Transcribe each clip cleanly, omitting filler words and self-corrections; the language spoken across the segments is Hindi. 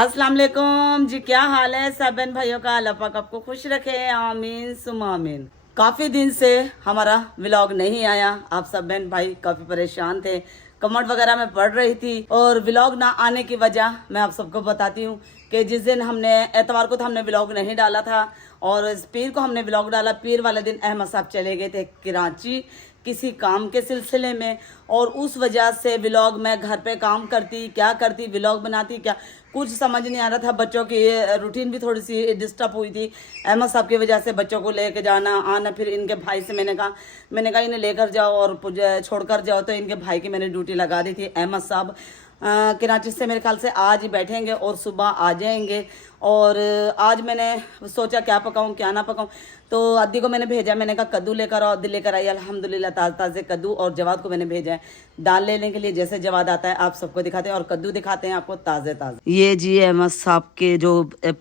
अस्सलाम वालेकुम जी, क्या हाल है सब बहन भाइयों का। अल्लाह पाक आपको खुश रखे, आमीन सुमा आमीन। काफ़ी दिन से हमारा व्लॉग नहीं आया, आप सब बहन भाई काफ़ी परेशान थे, कमेंट वगैरह में पढ़ रही थी। और व्लॉग ना आने की वजह मैं आप सबको बताती हूँ कि जिस दिन हमने एतवार को तो हमने व्लॉग नहीं डाला था और इस पीर को हमने व्लॉग डाला। पीर वाले दिन अहमद साहब चले गए थे कराची किसी काम के सिलसिले में, और उस वजह से व्लॉग मैं घर पे काम करती क्या करती, व्लॉग बनाती क्या, कुछ समझ नहीं आ रहा था। बच्चों की रूटीन भी थोड़ी सी डिस्टर्ब हुई थी अहमद साहब की वजह से, बच्चों को लेके जाना आना। फिर इनके भाई से मैंने कहा इन्हें लेकर जाओ और छोड़ कर जाओ, तो इनके भाई की मैंने ड्यूटी लगा दी थी। अहमद साहब कराची से मेरे ख्याल से आज ही बैठेंगे और सुबह आ जाएंगे। और आज मैंने सोचा क्या पकाऊं क्या ना पकाऊं, तो अद्दी को मैंने भेजा, मैंने कहा कद्दू लेकर आओ। अद्दी लेकर आई अल्हम्दुलिल्लाह ताज़े ताज़े कद्दू। और जवाद को मैंने भेजा है दाल लेने के लिए, जैसे जवाद आता है आप सबको दिखाते हैं और कद्दू दिखाते हैं आपको ताज़े ताज़े। ये जी अहमद साहब के जो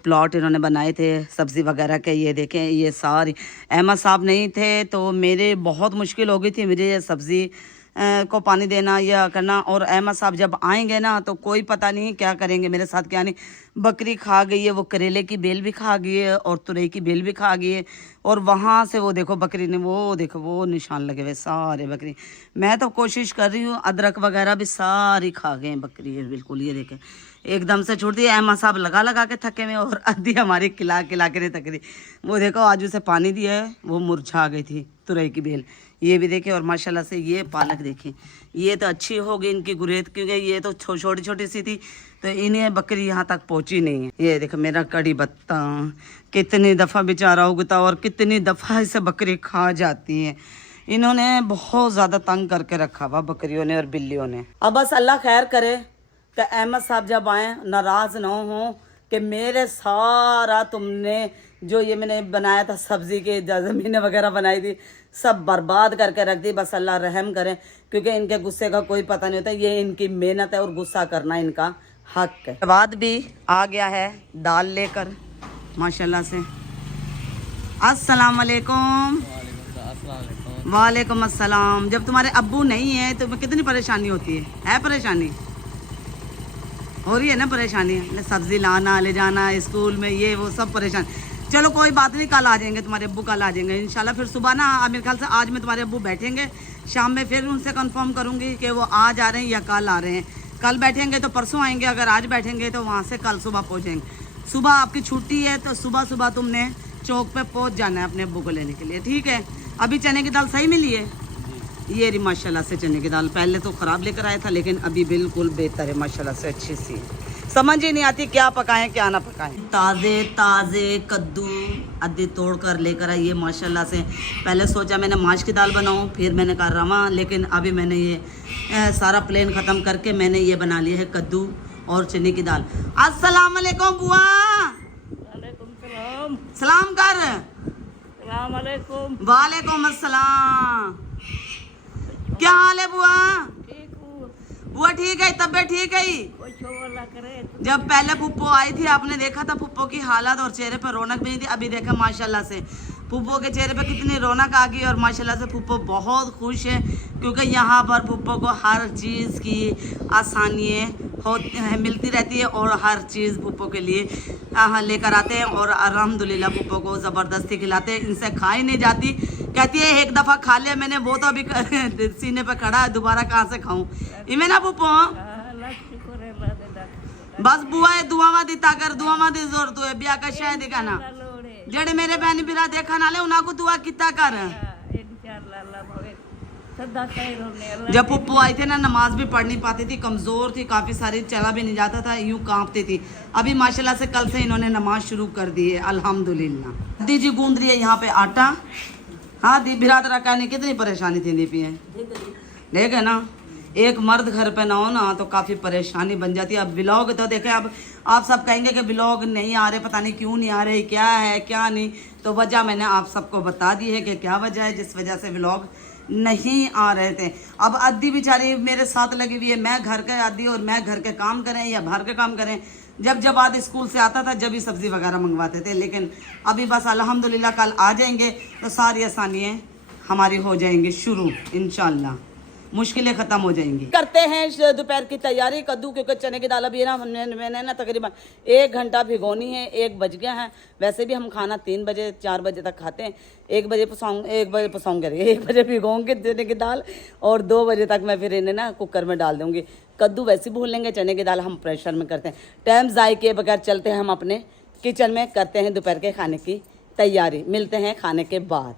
प्लॉट इन्होंने बनाए थे सब्ज़ी वगैरह के, ये देखें ये सारी अहमद साहब नहीं थे तो मेरे बहुत मुश्किल हो गई थी मुझे ये सब्ज़ी को पानी देना या करना। और अहमद साहब जब आएंगे ना तो कोई पता नहीं क्या करेंगे मेरे साथ क्या नहीं। बकरी खा गई है, वो करेले की बेल भी खा गई है और तुरई की बेल भी खा गई है। और वहाँ से वो देखो बकरी ने वो देखो वो निशान लगे हुए सारे बकरी। मैं तो कोशिश कर रही हूँ, अदरक वगैरह भी सारी खा गए हैं बकरी है बिल्कुल। ये देखें एकदम से छोड़ दी। अहमद साहब लगा लगा के थके हुए और अद्दी हमारी खिला खिला के नहीं थक रही। वो देखो आज उसे पानी दिया है वो मुरझा गई थी तुरई की बेल, ये भी देखें। और माशाल्लाह से ये पालक देखें, ये तो अच्छी हो गई इनकी गुरेत, क्योंकि ये तो छोटी छोटी सी थी तो इन्हें बकरी यहाँ तक पहुँची नहीं है। ये देखो मेरा कड़ी पत्ता कितनी दफ़ा बेचारा उगता और कितनी दफ़ा इसे बकरी खा जाती है। इन्होंने बहुत ज़्यादा तंग करके रखा हुआ बकरियों ने और बिल्लियों ने। अब बस अल्लाह खैर करे कि अहमद साहब जब आए नाराज़ ना हो कि मेरे सारा तुमने जो ये मैंने बनाया था सब्ज़ी के ज़मीनें वगैरह बनाई थी सब बर्बाद करके रख दी। बस अल्लाह रहम करें, क्योंकि इनके गुस्से का कोई पता नहीं होता, ये इनकी मेहनत है और गुस्सा करना इनका हक है। जवाद भी आ गया है दाल लेकर माशाल्लाह से। अस्सलाम वालेकुम। वालेकुम अस्सलाम। जब तुम्हारे अब्बू नहीं है तो कितनी परेशानी होती है परेशानी हो रही है ना, परेशानी सब्ज़ी लाना ले जाना स्कूल में ये वो सब परेशान। चलो कोई बात नहीं, कल आ जाएंगे तुम्हारे अब्बू, कल आ जाएंगे इंशाल्लाह। फिर सुबह ना मेरे ख्याल से आज में तुम्हारे अब्बू बैठेंगे, शाम में फिर उनसे कंफर्म करूंगी कि वो आज आ रहे हैं या कल आ रहे हैं। कल बैठेंगे तो परसों आएंगे, अगर आज बैठेंगे तो वहाँ से कल सुबह पहुँचेंगे। सुबह आपकी छुट्टी है तो सुबह सुबह तुमने चौक पे पहुँच जाना है अपने अब्बू को लेने के लिए, ठीक है। अभी चने की दाल सही मिली है, ये रही माशाल्लाह से चने की दाल। पहले तो ख़राब लेकर आया था लेकिन अभी बिल्कुल बेहतर है माशाल्लाह से, अच्छी सी। समझ ही नहीं आती क्या पकाएं क्या ना पकाएं। ताज़े ताज़े कद्दू अद्दी तोड़ कर लेकर आई है माशाल्लाह से। पहले सोचा मैंने माश की दाल बनाऊं, फिर मैंने कहा रवा, लेकिन अभी मैंने ये सारा प्लान ख़त्म करके मैंने ये बना लिया है कद्दू और चने की दाल। अस्सलाम वालेकुम बुआ। वालेकुम सलाम। सलाम कर। सलाम वालेकुम। वालेकुम अस्सलाम। क्या हाल है बुआ? ठीक हूँ। बुआ ठीक है, तबीयत ठीक है? कोई छोला करे जब पहले पुप्पो आई थी आपने देखा था पुप्पो की हालत और चेहरे पर रौनक भी नहीं थी। अभी देखा माशाल्लाह से पुप्पो के चेहरे पर कितनी रौनक आ गई और माशाल्लाह से पुप्पो बहुत खुश है, क्योंकि यहाँ पर पुप्पो को हर चीज़ की आसानियाँ मिलती रहती है और हर चीज़ पुप्पो के लिए लेकर आते हैं। और अल्हम्दुलिल्लाह पुप्पो को ज़बरदस्ती खिलाते हैं, इनसे खाई नहीं जाती। कहती है एक दफ़ा खा लिया मैंने, वो तो अभी सीने पे खड़ा है, दोबारा कहाँ से खाऊं। इमें ना पुप्पो बस बुआ दुआवा दी ताकर दुआवा दी जोर तो ब्याह का शायद दिखाना जड़े मेरे बहन बिरा देखा नाले उन्हें को दुआ कितना कर। जब पुप्पो आई थी ना नमाज भी पढ़ नहीं पाती थी, कमज़ोर थी काफ़ी सारी, चला भी नहीं जाता था, यूँ कांपती थी। अभी माशाल्लाह से कल से इन्होंने नमाज शुरू कर दी है अल्हम्दुलिल्लाह। दी जी गूंद रही है यहाँ पे आटा। हाँ दी बिरादरा कहने कितनी परेशानी थी दीपी है, देख है ना, एक मर्द घर पे ना हो ना तो काफ़ी परेशानी बन जाती है। अब व्लॉग तो देखें, अब आप सब कहेंगे कि व्लॉग नहीं आ रहे, पता नहीं क्यों नहीं आ रहे, क्या है क्या नहीं। तो वजह मैंने आप सबको बता दी है कि क्या वजह है जिस वजह से व्लॉग नहीं आ रहे थे। अब अद्दी बेचारी मेरे साथ लगी हुई है, मैं घर के अद्दी और मैं घर के काम करें या बाहर के काम करें। जब जब आदि स्कूल से आता था जब ही सब्ज़ी वगैरह मंगवाते थे, लेकिन अभी बस अल्हम्दुलिल्लाह कल आ जाएंगे तो सारी आसानियाँ हमारी हो जाएंगी शुरू इंशाल्लाह। मुश्किलें खत्म हो जाएंगी। करते हैं दोपहर की तैयारी। कद्दू क्योंकि चने की दाल अभी ना मैंने ना तकरीबन 1 घंटा भिगोनी है। 1 बज गया है। वैसे भी हम खाना 3 बजे 4 बजे तक खाते हैं। 1 बजे पसाऊंगे 1 बजे भिगोंगे चने की दाल और 2 बजे तक मैं फिर इन्हें ना कुकर में डाल दूंगी। कद्दू वैसे भून लेंगे, चने की दाल हम प्रेशर में करते हैं। टाइम ज़ाय के बगैर चलते हैं हम अपने किचन में, करते हैं दोपहर के खाने की तैयारी। मिलते हैं खाने के बाद।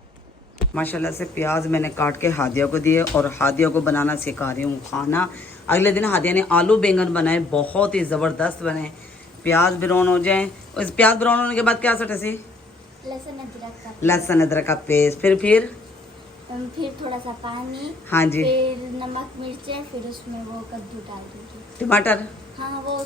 माशाल्लाह से प्याज मैंने काट के हादिया को दिए और हादिया को बनाना सिखा रही हूँ खाना। अगले दिन हादिया ने आलू बैंगन बनाए, बहुत ही ज़बरदस्त बने। प्याज ब्राउन हो जाए, उस प्याज ब्राउन होने के बाद क्या सटे सी लहसुन अदरक का पेस्ट, फिर थोड़ा सा पानी, हाँ जी, फिर नमक मिर्चें, फिर उसमें वो कद्दू डाल दीजिए। टमाटर, हाँ वो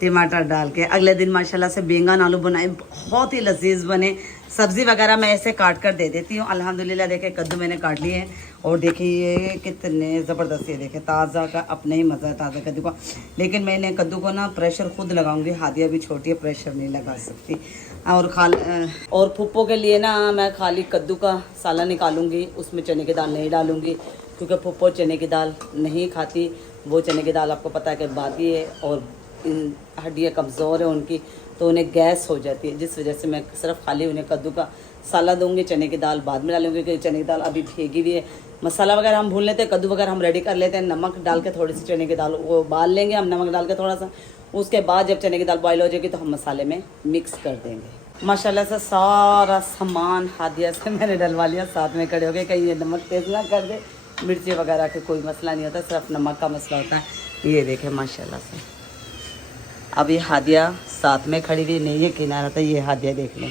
टमाटर डाल के अगले दिन माशाल्लाह से बैंगन आलू बनाए, बहुत ही लजीज बने। सब्जी वगैरह मैं ऐसे काट कर दे देती हूँ। अल्हम्दुलिल्लाह देखे कद्दू मैंने काट लिए हैं और देखिए ये कितने ज़बरदस्त, ये देखे ताज़ा का अपना ही मज़ा है ताज़ा कद्दू का। लेकिन मैंने कद्दू को ना प्रेशर खुद लगाऊंगी, हादिया भी छोटी है, प्रेशर नहीं लगा सकती। और फुप्पो के लिए ना मैं खाली कद्दू का साला निकालूंगी, उसमें चने की दाल नहीं डालूंगी क्योंकि फुप्पो चने की दाल नहीं खाती। वो चने की दाल आपको पता है कि बादी है और हड्डियाँ कमज़ोर है उनकी, तो उन्हें गैस हो जाती है, जिस वजह से मैं सिर्फ खाली उन्हें कद्दू का साला दूंगी। चने की दाल बाद में डालूंगी क्योंकि चने की दाल अभी भीगी हुई है। मसाला वगैरह हम भून लेते हैं, कद्दू वगैरह हम रेडी कर लेते हैं। नमक डाल के थोड़ी सी चने की दाल वो उबाल लेंगे हम, नमक डाल के थोड़ा सा। उसके बाद जब चने की दाल बॉयल हो जाएगी तो हम मसाले में मिक्स कर देंगे। माशाल्लाह से सारा सामान हादिया से मैंने डलवा लिया, साथ में खड़े हो गए कहीं ये नमक तेज़ ना कर दे। मिर्ची वगैरह का कोई मसला नहीं होता, सिर्फ नमक का मसला होता है। ये देखें माशाल्लाह से अब ये हादिया साथ में खड़ी हुई नहीं, ये किनारा था, ये हादिया देख लें,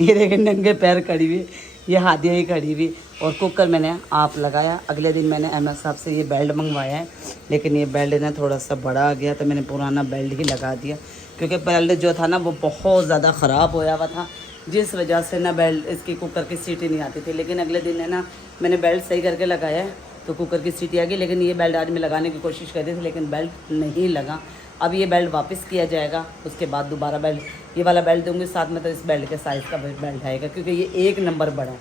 ये देखें नंगे पैर खड़ी हुई, ये हादिया ही खड़ी हुई। और कुकर मैंने आप लगाया। अगले दिन मैंने अहमद साहब से ये बेल्ट मंगवाया है, लेकिन ये बेल्ट ना थोड़ा सा बड़ा आ गया तो मैंने पुराना बेल्ट ही लगा दिया क्योंकि बेल्ट जो था ना वो बहुत ज़्यादा ख़राब होया हुआ था, जिस वजह से ना बेल्ट इसकी कुकर की सीटी नहीं आती थी। लेकिन अगले दिन है ना मैंने बेल्ट सही करके लगाया है तो कुकर की सीटी आ गई। लेकिन ये बेल्ट आज मैं लगाने की कोशिश कर रही थी लेकिन बेल्ट नहीं लगा। अब ये बेल्ट वापस किया जाएगा, उसके बाद दोबारा बेल्ट ये वाला बेल्ट दूंगी साथ में, तो इस बेल्ट के साइज़ का बेल्ट आएगा क्योंकि ये 1 नंबर बड़ा है।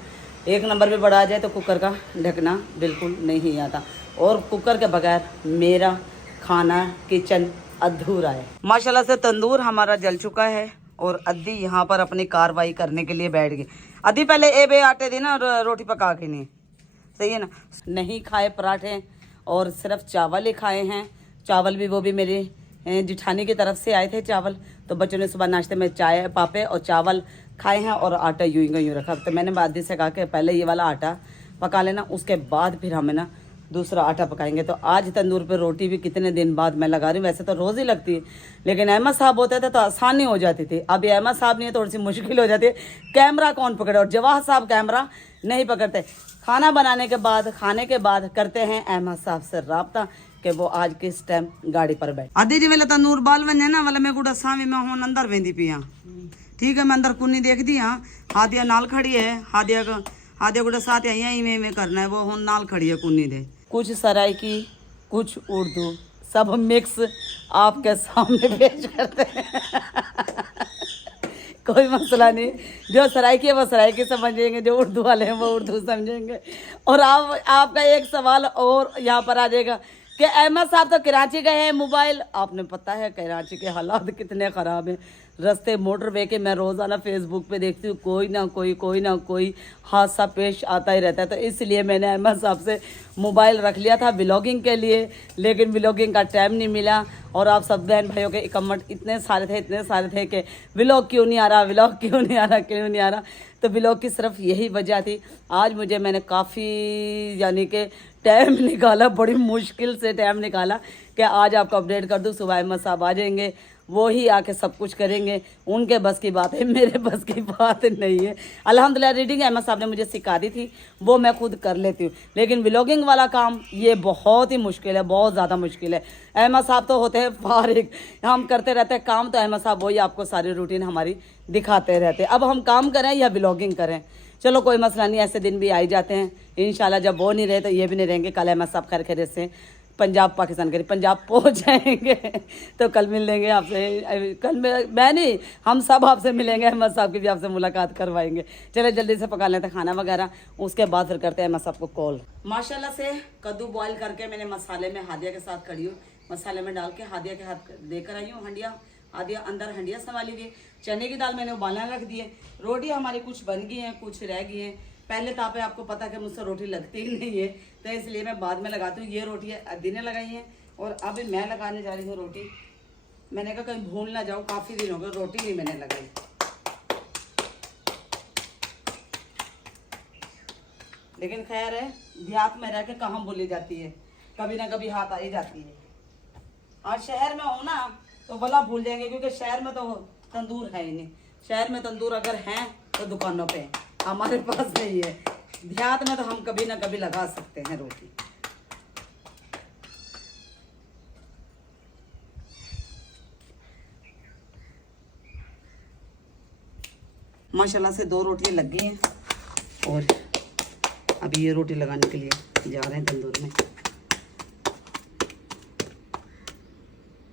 1 नंबर भी बड़ा आ जाए तो कुकर का ढकना बिल्कुल नहीं आता और कुकर के बगैर मेरा खाना किचन अधूरा है। माशाल्लाह से तंदूर हमारा जल चुका है और अद्दी यहाँ पर अपनी कार्रवाई करने के लिए बैठ गई। अद्दी पहले ए बे आटे दी ना रोटी पका के, नहीं सही है ना। नहीं खाए पराठे और सिर्फ चावल ही खाए हैं। चावल भी वो भी मेरी जिठानी की तरफ से आए थे चावल, तो बच्चों ने सुबह नाश्ते में चाय पापे और चावल खाए हैं और आटा यूं ही यूं रखा। तो मैंने बादी से कहा कि पहले ये वाला आटा पका लेना, उसके बाद फिर हमें ना दूसरा आटा पकाएंगे। तो आज तंदूर पे रोटी भी कितने दिन बाद मैं लगा रही हूँ, वैसे तो रोज़ ही लगती है लेकिन अहमद साहब होते थे तो आसानी हो जाती थी। अब ये अहमद साहब नहीं है, थोड़ी सी मुश्किल हो जाती है। कैमरा कौन पकड़े, और जवाहर साहब कैमरा नहीं पकड़ते। खाना बनाने के बाद खाने के बाद करते हैं अहमद साहब से रब्ता कि वो आज किस टाइम गाड़ी पर बैठ। आदि जी वेला तंदूर बाल बने ना वाला मैं गुड़ा सामी में हूं अंदर वेंदी पिया, ठीक है। मैं अंदर कुन्नी देख दी। हाँ हादिया नाल खड़ी है, हादिया गुड़ा साथ यही में करना है, वो हूं नाल खड़ी है कुन्नी दे। कुछ सराइकी कुछ उर्दू सब मिक्स आपके सामने पेश करते हैं। कोई मसला नहीं, जो सराइकी है वो सराइकी समझेंगे, जो उर्दू वाले हैं वो उर्दू समझेंगे। और आपका एक सवाल और यहाँ पर आ जाएगा कि अहमद साहब तो कराची गए हैं, मोबाइल आपने पता है कराची के हालात कितने ख़राब हैं। रास्ते मोटरवे के मैं रोज़ाना फेसबुक पे देखती हूँ कोई ना कोई हादसा पेश आता ही रहता है। तो इसलिए मैंने अहमद साहब से मोबाइल रख लिया था व्लॉगिंग के लिए, लेकिन व्लॉगिंग का टाइम नहीं मिला। और आप सब बहन भाइयों के कमेंट इतने सारे थे कि व्लॉग क्यों नहीं आ रहा। तो व्लॉग की सिर्फ यही वजह थी। आज मैंने काफ़ी यानी कि टाइम निकाला, बड़ी मुश्किल से टाइम निकाला कि आज आपको अपडेट कर दूँ। सुबह अहमद साहब आ जाएंगे, वो ही आके सब कुछ करेंगे, उनके बस की बात है, मेरे बस की बात नहीं है। अल्हम्दुलिल्लाह रीडिंग अहमद साहब ने मुझे सिखा दी थी, वो मैं खुद कर लेती हूँ, लेकिन व्लॉगिंग वाला काम ये बहुत ही मुश्किल है, बहुत ज़्यादा मुश्किल है। अहमद साहब तो होते हैं फारिग, हम करते रहते हैं काम, तो अहमद साहब वही आपको सारी रूटीन हमारी दिखाते रहते हैं। अब हम काम करें या व्लॉगिंग करें, चलो कोई मसला नहीं, ऐसे दिन भी आ ही जाते हैं। इंशाल्लाह जब वो नहीं रहे तो ये भी नहीं रहेंगे। कल अहमद साहब खैर खैरियत से पंजाब पाकिस्तान करी पंजाब पहुंच जाएंगे तो कल मिल लेंगे आपसे। कल मैं नहीं, हम सब आपसे मिलेंगे। अहमद साहब की भी आपसे मुलाकात करवाएंगे। चले जल्दी से पका लेते हैं खाना वगैरह, उसके बाद फिर करते हैं अहमद साहब को कॉल। माशाल्लाह से कद्दू बॉईल करके मैंने मसाले में हादिया के साथ खड़ी हूँ, मसाले में डाल के हादिया के हाथ देकर आई हूँ। हंडिया हादिया अंदर हंडिया संभाली हुई। चने की दाल मैंने उबालना रख दी है। रोटी हमारी कुछ बन गई हैं, कुछ रह गई हैं। पहले तापे आपको पता कि मुझसे रोटी लगती ही नहीं है, तो इसलिए मैं बाद में लगाती हूँ। ये रोटी अद्दी ने लगाई है और अब मैं लगाने जा रही हूँ रोटी। मैंने कहा कहीं भूल ना जाऊँ, काफ़ी दिन हो गए रोटी नहीं मैंने लगाई। लेकिन खैर है, देहात में रह के कहाँ भूली जाती है, कभी ना कभी हाथ आ ही जाती है। और शहर में हो ना तो भला भूल जाएंगे, क्योंकि शहर में तो तंदूर है ही नहीं। शहर में तंदूर अगर हैं तो दुकानों पे, हमारे पास नहीं है। देहात में तो हम कभी ना कभी लगा सकते हैं रोटी। माशाल्लाह से 2 रोटियां लग गई हैं और अभी ये रोटी लगाने के लिए जा रहे हैं तंदूर में।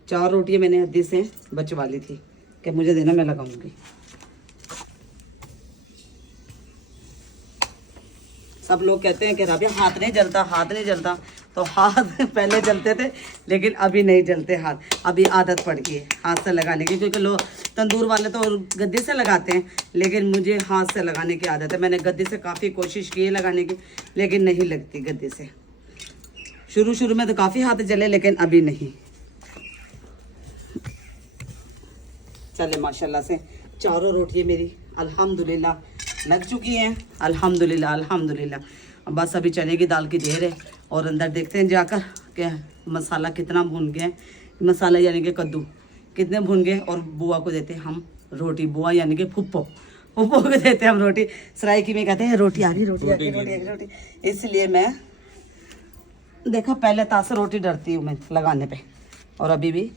4 रोटियां मैंने हद्दी से बचवा ली थी कि मुझे देना, मैं लगाऊंगी। सब लोग कहते हैं कि राबिया हाथ नहीं जलता, हाथ नहीं जलता। तो हाथ पहले जलते थे लेकिन अभी नहीं जलते हाथ। अभी आदत पड़ गई है हाथ से लगाने की, क्योंकि लोग तंदूर वाले तो गद्दी से लगाते हैं, लेकिन मुझे हाथ से लगाने की आदत है। मैंने गद्दी से काफ़ी कोशिश की है लगाने की, लेकिन नहीं लगती गद्दी से। शुरू में तो काफ़ी हाथ जले, लेकिन अभी नहीं। चले माशाल्लाह से 4 रोटियाँ मेरी अल्हम्दुलिल्लाह लग चुकी हैं। अल्हम्दुलिल्लाह अल्हम्दुलिल्लाह। अब बस अभी चने की दाल की देर है और अंदर देखते हैं जाकर कि मसाला कितना भून गया है। मसाला यानी कि कद्दू कितने भून गए। और बुआ को देते हैं हम रोटी। बुआ यानी कि फुप्पो को देते हैं हम रोटी। सराइकी में कहते हैं रोटी आ रही, रोटी आ रही, रोटी आ रही, रोटी। इसलिए मैं देखा पहले तासे रोटी डरती हूँ मैं लगाने पे, और अभी भी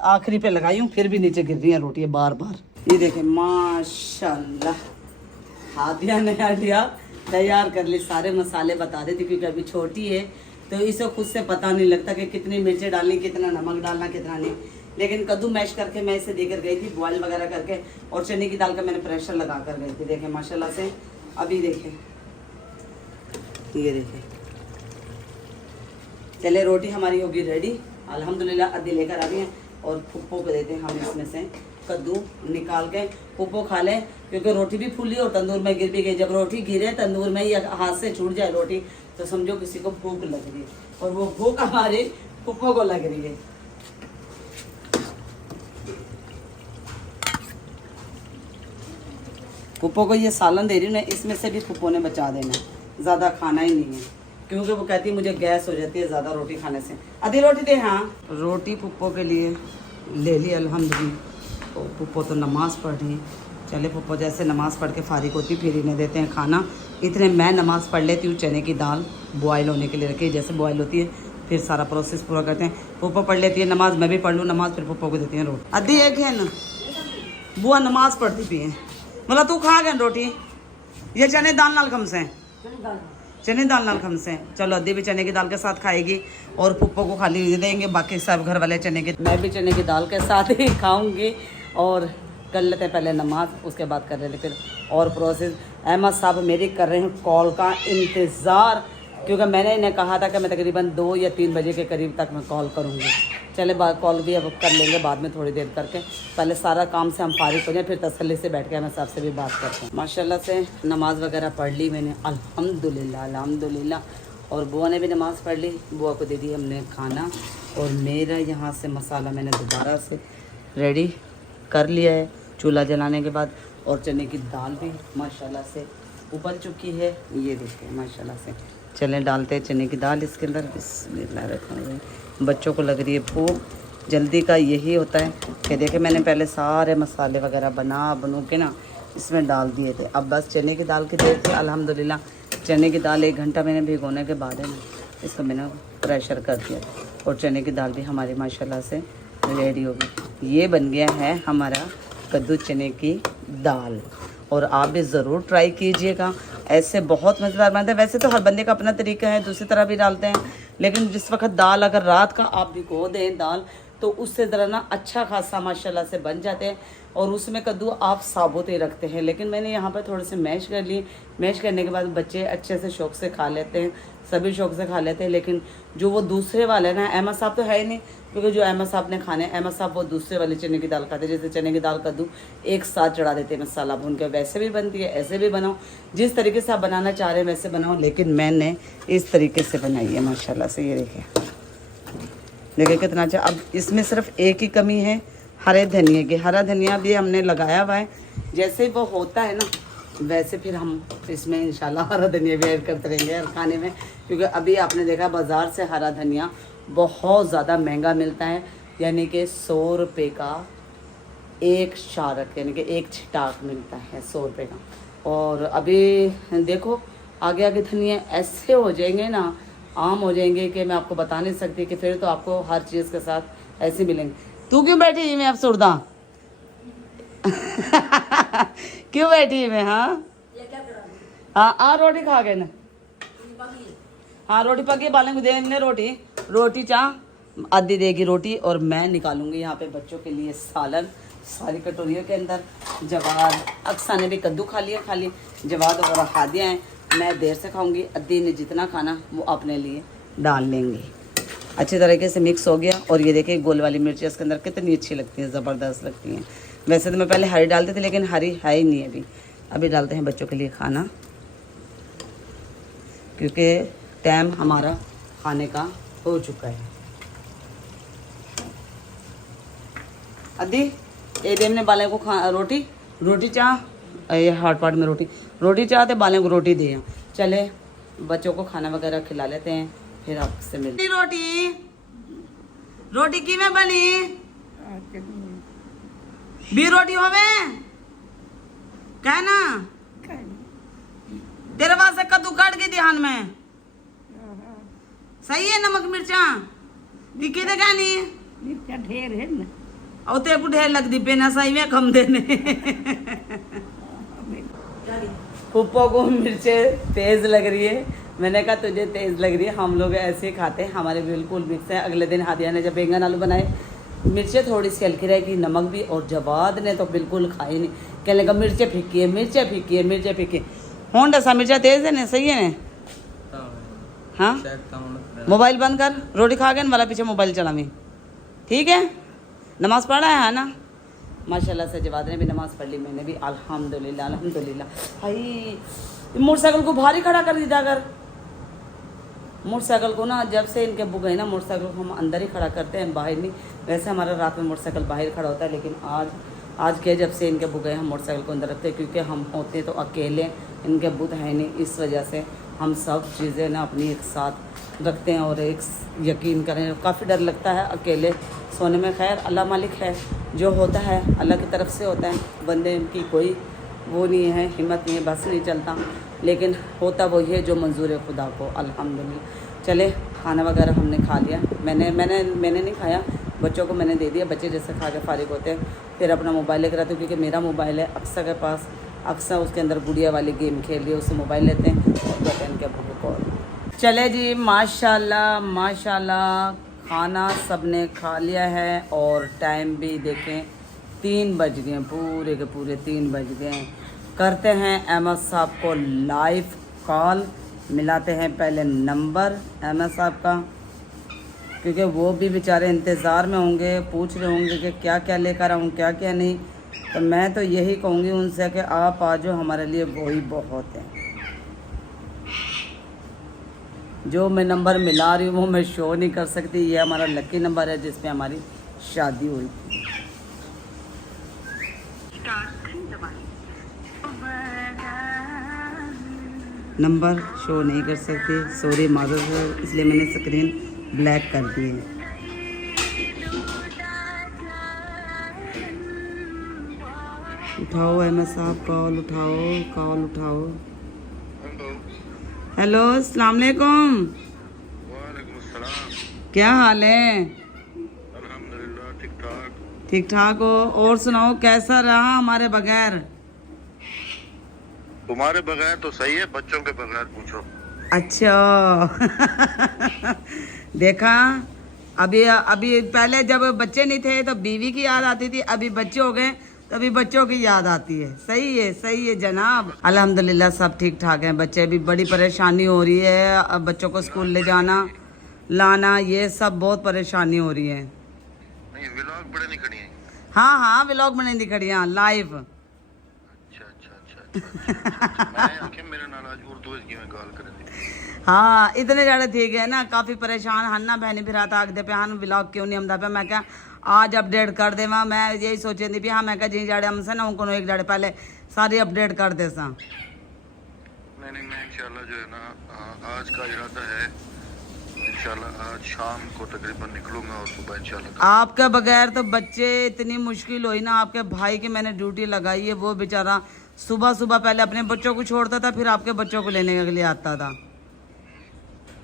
आखिरी पे लगाई हूँ, फिर भी नीचे गिर रही है रोटी बार बार। ये देखें माशाल्लाह, हादिया ने हादिया तैयार कर ली। सारे मसाले बता देती, क्योंकि अभी छोटी है तो इसे खुद से पता नहीं लगता कि कितनी मिर्चें डालनी, कितना नमक डालना, कितना नहीं। लेकिन कद्दू मैश करके मैं इसे देकर गई थी, बॉयल वगैरह करके, और चने की दाल का मैंने प्रेशर लगा कर गई थी। देखें माशाल्लाह से। अभी देखें, ये देखें, चले रोटी हमारी होगी रेडी अल्हम्दुलिल्लाह। अद्दी लेकर आ गई हैं और फुप्पो को देते हैं हम इसमें से कद्दू निकाल के। फुप्पो खा लें, क्योंकि रोटी भी फूली और तंदूर में गिर भी गई। जब रोटी गिरे तंदूर में या हाथ से छूट जाए रोटी, तो समझो किसी को भूख लग रही है, और वो भूख हमारी फुप्पो को लग रही है। फुप्पो को ये सालन दे रही हूँ, इसमें से भी फुप्पो ने बचा देना, ज़्यादा खाना ही नहीं है, क्योंकि वो कहती है मुझे गैस हो जाती है ज़्यादा रोटी खाने से। आधी रोटी दे। हाँ, रोटी फुप्पो के लिए ले ली अल्हम्दुलिल्लाह। तो फुप्पो तो नमाज़ पढ़ रही है। चले फुप्पो जैसे नमाज़ पढ़ के फारिग होती फिर इन्हें देते हैं खाना। इतने मैं नमाज़ पढ़ लेती हूँ। चने की दाल बॉयल होने के लिए रखी, जैसे बॉयल होती है फिर सारा प्रोसेस पूरा करते हैं। फुप्पो पढ़ लेती है नमाज़, मैं भी पढ़ लूँ नमाज़, फिर फुप्पो को देती हैं रोटी। अद्दी एक है ना, बुआ नमाज़ पढ़ती भी है। मतलब तू खा गए रोटी, ये चने दाल नाल कम से चने दाल नाल खम से। चलो अद्दी भी चने की दाल के साथ खाएगी और फुप्पो को खाली देंगे, बाकी सब घर वाले चने की। मैं भी चने की दाल के साथ ही खाऊंगी। और कर लेते हैं पहले नमाज, उसके बाद कर लेते फिर और प्रोसेस। अहमद साहब मेरी कर रहे हैं कॉल का इंतज़ार, क्योंकि मैंने इन्हें कहा था कि मैं तकरीबन 2 या 3 बजे के करीब तक मैं कॉल करूँगी। चले बाद कॉल भी अब कर लेंगे बाद में थोड़ी देर करके। पहले सारा काम से हम फारिग हो जाए, फिर तसल्ली से बैठ के अहमद साहब से भी बात करते हैं। माशाल्लाह से नमाज़ वगैरह पढ़ ली मैंने अल्हम्दुलिल्लाह अल्हम्दुलिल्लाह। और बुआ ने भी नमाज़ पढ़ ली, बुआ को दे दी हमने खाना। और मेरा यहाँ से मसाला मैंने दोबारा से रेडी कर लिया है चूल्हा जलाने के बाद। और चने की दाल भी माशाल्लाह से उबल चुकी है, ये देखिए माशाल्लाह से। चलें डालते हैं चने की दाल इसके अंदर। बिस्मिल्लाह। बच्चों को लग रही है भूख, जल्दी का यही होता है कि देखे मैंने पहले सारे मसाले वगैरह बनू के ना इसमें डाल दिए थे। अब बस चने की दाल की देर थी अल्हम्दुलिल्लाह। चने की दाल 1 घंटा मैंने भिगोने के बाद है ना इसको मैंने प्रेशर कर दिया, और चने की दाल भी हमारी माशाल्लाह से रेडी हो गई। ये बन गया है हमारा कद्दू चने की दाल, और आप भी ज़रूर ट्राई कीजिएगा। ऐसे बहुत मज़ेदार बनता है। वैसे तो हर बंदे का अपना तरीका है, दूसरी तरह भी डालते हैं, लेकिन जिस वक्त दाल अगर रात का आप भिगो दें दाल तो उससे ज़रा ना अच्छा खासा माशाल्लाह से बन जाते हैं। और उसमें कद्दू आप साबुत ही रखते हैं, लेकिन मैंने यहाँ पर थोड़े से मैश कर लिए। मैश करने के बाद बच्चे अच्छे से शौक़ से खा लेते हैं, सभी शौक़ से खा लेते हैं। लेकिन जो वो दूसरे वाले ना, अहमद साहब तो है ही नहीं, क्योंकि जो अहमद साहब ने खाने, अहमद साहब वो दूसरे वाले चने की दाल खाते हैं। जैसे चने की दाल कद्दू एक साथ चढ़ा देते हैं मसाला भून के, वैसे भी बनती है, ऐसे भी बनाओ, जिस तरीके से आप बनाना चाह रहे हैं वैसे बनाओ। लेकिन मैंने इस तरीके से बनाई है माशाल्लाह से। ये देखिए कितना अच्छा। अब इसमें सिर्फ एक ही कमी है, हरे धनिया की। हरा धनिया भी हमने लगाया हुआ है, जैसे ही वो होता है ना वैसे फिर हम इसमें इंशाल्लाह हरा धनिया भी ऐड करते रहेंगे हर खाने में। क्योंकि अभी आपने देखा बाज़ार से हरा धनिया बहुत ज़्यादा महंगा मिलता है, यानी कि 100 रुपये का एक शारक, यानी कि एक छिटाक मिलता है 100 रुपये का। और अभी देखो आगे आगे धनिया ऐसे हो जाएंगे ना, आम हो जाएंगे कि मैं आपको बता नहीं सकती, कि फिर तो आपको हर चीज़ के साथ ऐसे मिलेंगे। तू क्यों बैठी मैं अफसुर्दा क्यों बैठी मैं? हाँ रोटी खा गए ना। हाँ रोटी पकी, बालें को देंगे रोटी चाह आधी देगी रोटी, और मैं निकालूंगी यहाँ पे बच्चों के लिए सालन सारी कटोरियों के अंदर। जवाद अक्सा ने भी कद्दू खा लिया, जवाद और हादिया हैं। मैं देर से खाऊंगी, अद्दी ने जितना खाना वो अपने लिए डाल लेंगे। अच्छे तरीके से मिक्स हो गया। और ये देखिए गोल वाली मिर्ची इसके अंदर कितनी अच्छी लगती हैं, ज़बरदस्त लगती हैं। वैसे तो मैं पहले हरी डालती थी, लेकिन हरी है ही नहीं अभी डालते हैं बच्चों के लिए खाना, क्योंकि टाइम हमारा खाने का हो चुका है। अद्दी ये देने बाले को रोटी चाह, ये हाट पाट में रोटी चाहते बाले को रोटी दे। चले बच्चों को खाना वगैरह खिला लेते हैं, फिर आपसे मिलते। रोटी की में बनी बी रोटी होवे कहना तेरे वास्ते कद्दू काट के ध्यान में सही है। नमक मिर्चा दिखी दे कहनी मिर्चा ढेर है ना, और तेरे को ढेर लग दी पेना सही में कम देने। पुप्पो को मिर्चें तेज लग रही है, मैंने कहा तुझे तेज लग रही है, हम लोग ऐसे ही खाते हैं, हमारे बिल्कुल मिक्स है। अगले दिन हादिया ने जब बैंगन आलू बनाए, मिर्चें थोड़ी सी हल्की रहेगी, नमक भी, और जवाद ने तो बिल्कुल खाई नहीं, कहने लगा मिर्चें फीकी है। हों डसा मिर्चा तेज है ना, सही है ना? हाँ मोबाइल बंद कर, रोटी खा गए वाला पीछे मोबाइल चला मैं, ठीक है? नमाज पढ़ा है ना? माशाल्लाह से जवाद ने भी नमाज पढ़ ली, मैंने भी अल्हम्दुलिल्लाह। भाई मोटरसाइकिल को भारी खड़ा कर दिया। अगर मोटरसाइकिल को ना जब से इनके बुक गए ना, मोटरसाइकिल को हम अंदर ही खड़ा करते हैं, बाहर नहीं। वैसे हमारा रात में मोटरसाइकिल बाहर खड़ा होता है, लेकिन आज के जब से इनके बुक गए हम मोटरसाइकिल को अंदर रखते हैं, क्योंकि हम होते तो अकेले, इनके बुत है नहीं, इस वजह से हम सब चीज़ें ना अपनी एक साथ रखते हैं। और एक यकीन करें काफ़ी डर लगता है अकेले सोने में। खैर अल्लाह मालिक है, जो होता है अल्लाह की तरफ से होता है, बंदे की कोई वो नहीं है, हिम्मत नहीं है, बस नहीं चलता, लेकिन होता वही है जो मंजूर है खुदा को, अल्हम्दुलिल्लाह। चले खाना वगैरह हमने खा लिया, मैंने नहीं खाया, बच्चों को मैंने दे दिया। बच्चे जैसे खा के फारिग होते हैं फिर अपना मोबाइल लेकर आते हैं, क्योंकि मेरा मोबाइल है अक्सा के पास, अक्सा उसके अंदर गुड़िया वाली गेम खेल रही है, उससे मोबाइल लेते हैं और कहते हैं इनके अब्बू को कॉल। चले जी माशाल्लाह खाना सबने खा लिया है, और टाइम भी देखें 3 बज गए, पूरे के पूरे 3 बज गए। करते हैं अहमद साहब को लाइव कॉल, मिलाते हैं पहले नंबर अहमद साहब का, क्योंकि वो भी बेचारे इंतज़ार में होंगे, पूछ रहे होंगे कि क्या क्या लेकर आऊँ, क्या क्या नहीं। तो मैं तो यही कहूँगी उनसे कि आप आ जाओ, हमारे लिए वही बहुत है। जो मैं नंबर मिला रही हूँ वो मैं शो नहीं कर सकती, ये हमारा लकी नंबर है जिसमें हमारी शादी हुई थी। नंबर शो नहीं कर सकते, सॉरी माजूर, इसलिए मैंने स्क्रीन ब्लैक कर दी है। उठाओ अहमद साहब, कॉल उठाओ। हेलो अस्सलाम वालेकुम। वालेकुम अस्सलाम। क्या हाल है? अल्हम्दुलिल्लाह ठीक ठाक हो? और सुनाओ कैसा रहा हमारे बगैर? तुम्हारे बगैर तो सही है, बच्चों के बगैर पूछो। अच्छा देखा, अभी अभी पहले जब बच्चे नहीं थे तो बीवी की याद आती थी, अभी बच्चे हो गए तो अभी बच्चों की याद आती है। सही है जनाब। अल्हम्दुलिल्लाह सब ठीक ठाक हैं। बच्चे भी बड़ी परेशानी हो रही है, अब बच्चों को स्कूल ले जाना लाना ये सब बहुत परेशानी हो रही है। नहीं व्लॉग बड़े नहीं खड़ी है। हाँ व्लॉग बने दिखड़ी हाँ लाइव। अच्छा मैं आंखें मेरे नाल आज उर्दू की मैं गाल कर दी। हाँ इतने ज्यादा ठीक है ना, काफी परेशान हन्ना बहनी फिर आता आखते पे हन व्लॉग क्यों नहीं आमदा पे। मैं क्या आज अपडेट कर दे, मैं यही सोची थी भी हाँ मैं क्या जी जाड़े हमसे ना उनको एक जाड़े पहले सारी अपडेट कर दे सा। नहीं मैं इंशाल्लाह जो है ना आज का इरादा है, इंशाल्लाह आज शाम को तकरीबन निकलूंगा और सुबह इंशाल्लाह। आपके बगैर तो बच्चे इतनी मुश्किल हुई ना, आपके भाई की मैंने ड्यूटी लगाई है, वो बेचारा सुबह पहले अपने बच्चों को छोड़ता था फिर आपके बच्चों को लेने के लिए आता था।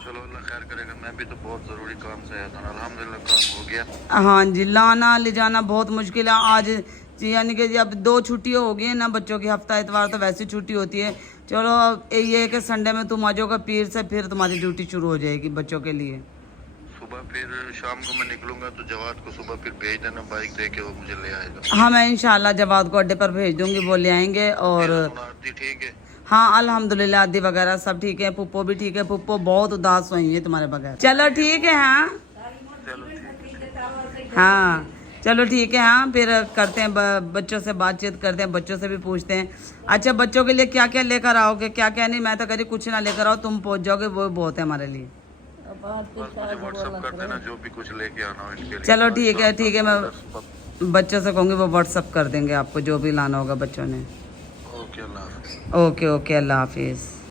चलो अल्लाह खैर करेगा। मैं भी तो बहुत ज़रूरी काम से आया था, अल्हम्दुलिल्लाह काम हो गया। हाँ जी, लाना ले जाना बहुत मुश्किल है आज यानी कि अब 2 छुट्टी हो गई है ना बच्चों की, हफ्ता इतवार तो वैसी छुट्टी होती है। चलो अब ये है कि संडे में तुम आ जाओगे, पीर से फिर तुम्हारी ड्यूटी शुरू हो जाएगी बच्चों के लिए। सुबह फिर शाम को मैं निकलूंगा तो जवाद को सुबह फिर भेज देना बाइक दे के, वो मुझे ले आएगा। हाँ मैं इंशाल्लाह जवाद को अड्डे पर भेज दूंगी, वो ले आएंगे। और आरती ठीक है? हाँ अल्हम्दुलिल्लाह आदि वगैरह सब ठीक है, पुप्पो भी ठीक है। पुप्पो बहुत उदास हुई है तुम्हारे बगैर। चलो ठीक है हाँ हाँ चलो ठीक है हाँ, फिर करते हैं बच्चों से बातचीत करते हैं, बच्चों से भी पूछते हैं। अच्छा बच्चों के लिए क्या क्या लेकर आओगे, क्या क्या नहीं? मैं तो कभी कुछ ना लेकर आओ, तुम पहुंच जाओगे वो बहुत है हमारे लिए। बस मुझे व्हाट्सएप कर देना जो भी कुछ लेके आना हो इनके लिए। चलो ठीक है मैं बच्चों से कहूँगी वो व्हाट्सएप कर देंगे आपको जो भी लाना होगा बच्चों ने। ओके अल्लाह हाफिज़। ओके अल्लाह हाफिज़।